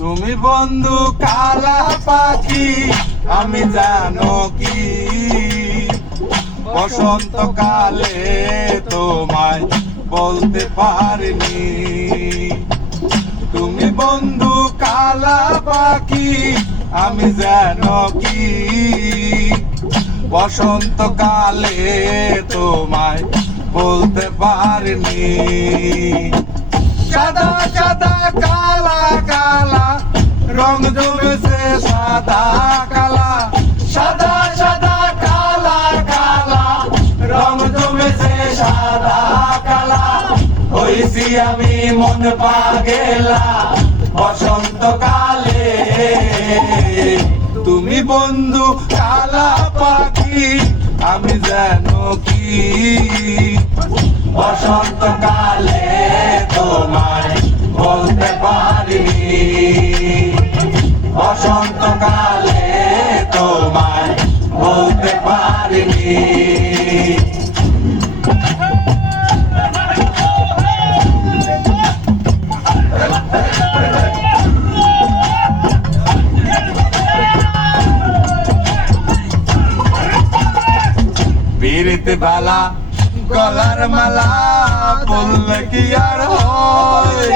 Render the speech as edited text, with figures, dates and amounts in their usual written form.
তুমি বন্ধু কালা পাখি, আমি জানো কি বসন্তকালে তোমায় বলতে পারিনি। তুমি বন্ধু কালা পাখি, আমি জানো কি বসন্তকালে তোমায় বলতে পারিনি। সাদা সাদা কালা কালা রং জমেছে সাদা কালা, সাদা সাদা কালা কালা রং জমেছে সাদা কালা। হইছি আমি মন পাগেলা বসন্তকালে। তুমি বন্ধু কালা পাখি, আমি জানো কি বসন্তকালে তোমায় বলতে পারিনি। বসন্তকালে তোমায় বলতে পারিনি। পিরিত বালা গলার মালা বললে কি আর হয়।